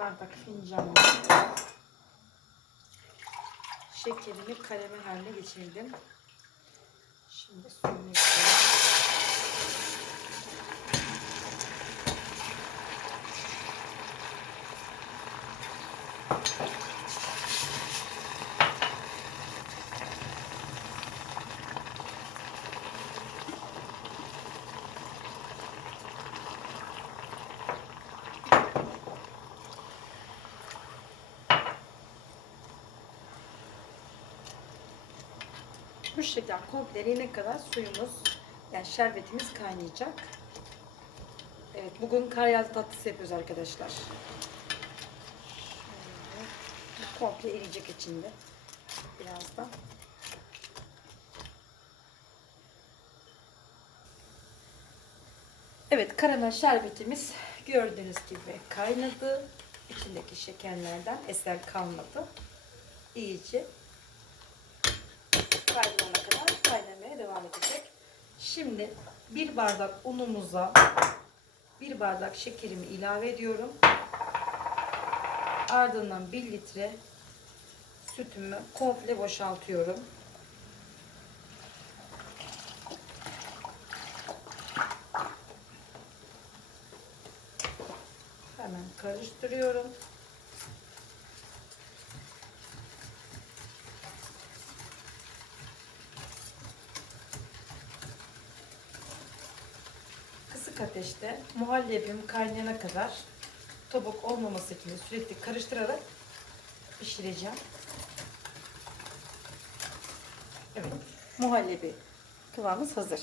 bardak fincanla şekerimi karamel haline geçirdim. Şimdi suyunu ekliyorum. Bu şekilde komple eriyene kadar suyumuz yani şerbetimiz kaynayacak. Evet bugün kar tatlısı yapıyoruz arkadaşlar. Şöyle. Komple eriyecek içinde. Birazdan. Evet karamel şerbetimiz gördüğünüz gibi kaynadı. İçindeki şekerlerden eser kalmadı. İyice kaynayana kadar kaynamaya devam edecek. Şimdi bir bardak unumuza bir bardak şekerimi ilave ediyorum. Ardından 1 litre sütümü komple boşaltıyorum. Hemen karıştırıyorum. Ateşte muhallebim kaynayana kadar topuk olmaması için sürekli karıştırarak pişireceğim. Evet, muhallebi kıvamımız hazır.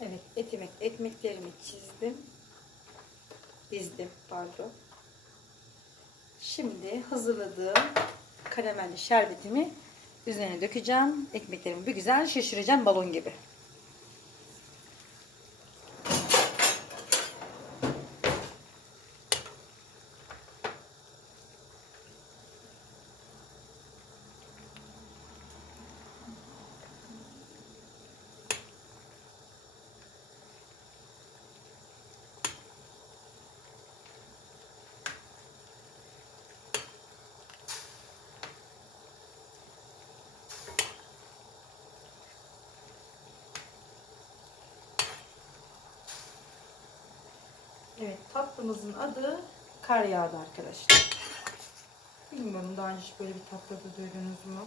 Evet, etimek ekmeklerimi çizdim. Dizdim, pardon. Şimdi hazırladığım karamelli şerbetimi üzerine dökeceğim. Ekmeklerimi bir güzel şişireceğim balon gibi. Evet, tatlımızın adı kar yağdı arkadaşlar. Bilmiyorum daha önce hiç böyle bir tatlı da duydunuz mu?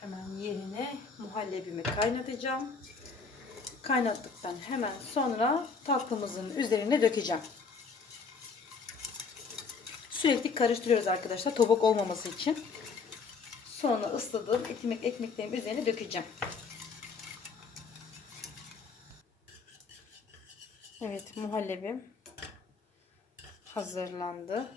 Hemen yerine muhallebimi kaynatacağım. Kaynattıktan hemen sonra tatlımızın üzerine dökeceğim. Sürekli karıştırıyoruz arkadaşlar topuk olmaması için. Sonra ısladığım ekmek ekmeklerimin üzerine dökeceğim. Evet muhallebim hazırlandı.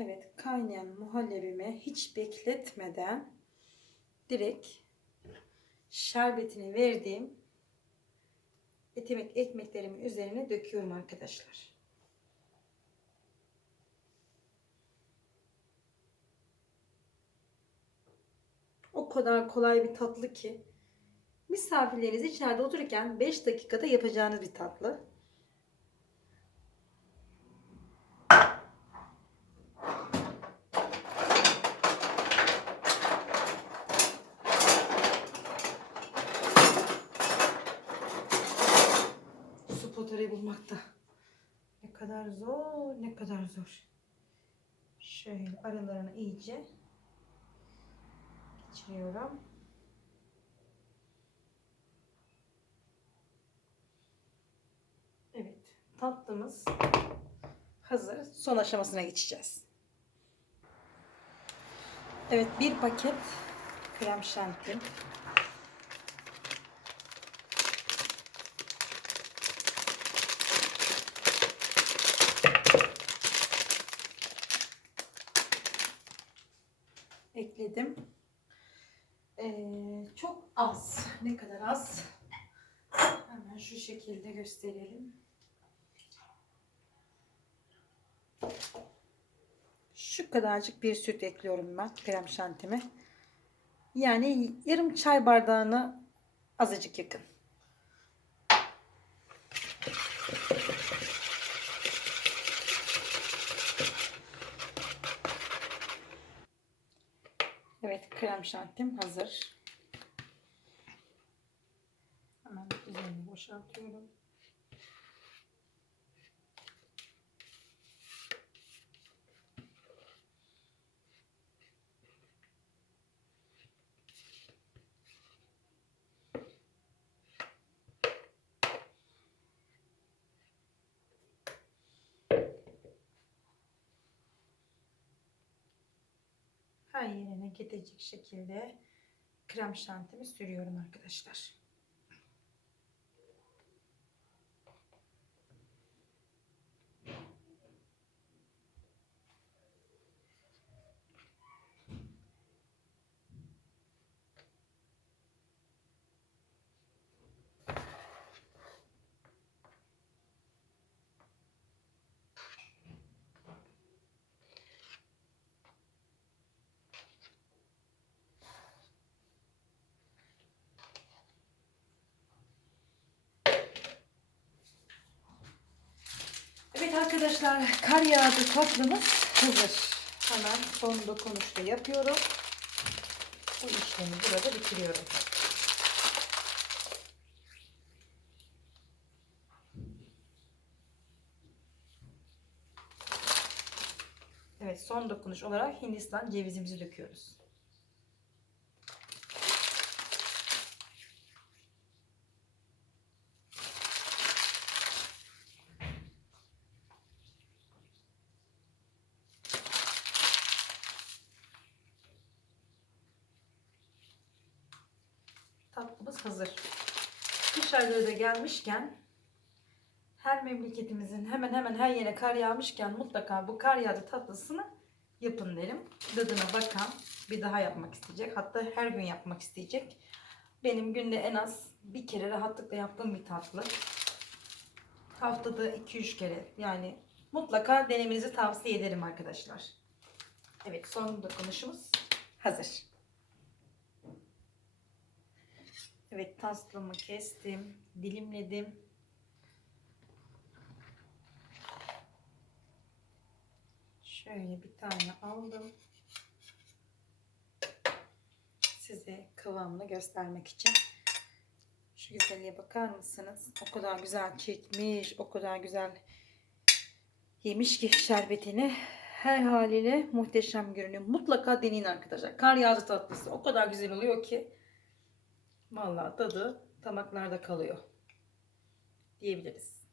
Evet kaynayan muhallebimi hiç bekletmeden direkt şerbetini verdiğim etimek ekmeklerimin üzerine döküyorum arkadaşlar. O kadar kolay bir tatlı ki misafirleriniz içeride otururken 5 dakikada yapacağınız bir tatlı. Bulmakta. Ne kadar zor, ne kadar zor. Şöyle aralarını iyice geçiriyorum. Evet, tatlımız hazır. Son aşamasına geçeceğiz. Evet bir paket krem şanti. Ekledim. Ee, çok az. Ne kadar az? Hemen şu şekilde gösterelim. Şu kadarcık bir süt ekliyorum ben krem şantime. Yani yarım çay bardağına azıcık yakın. Evet krem hazır. Hemen üzerini boşaltıyorum. Her yerine gidecek şekilde krem şantimi sürüyorum arkadaşlar. Evet arkadaşlar kar yağdı tatlımız hazır. Hemen son dokunuşta yapıyorum. Bu işlemi burada bitiriyorum. Evet son dokunuş olarak Hindistan cevizimizi döküyoruz. Tatlımız hazır. Kış ayları da gelmişken her memleketimizin hemen hemen her yere kar yağmışken mutlaka bu kar yağdı tatlısını yapın derim. Tadına bakan bir daha yapmak isteyecek. Hatta her gün yapmak isteyecek. Benim günde en az bir kere rahatlıkla yaptığım bir tatlı. Haftada 2-3 kere yani mutlaka denemenizi tavsiye ederim arkadaşlar. Evet son dokunuşumuz hazır. Evet taslımı kestim, dilimledim. Şöyle bir tane aldım. Size kıvamını göstermek için. Şu güzelliğe bakar mısınız? O kadar güzel çekmiş, o kadar güzel yemiş ki şerbetini. Her haliyle muhteşem görünüyor. Mutlaka deneyin arkadaşlar. Kar yağdı tatlısı o kadar güzel oluyor ki. Vallahi tadı damaklarda kalıyor diyebiliriz.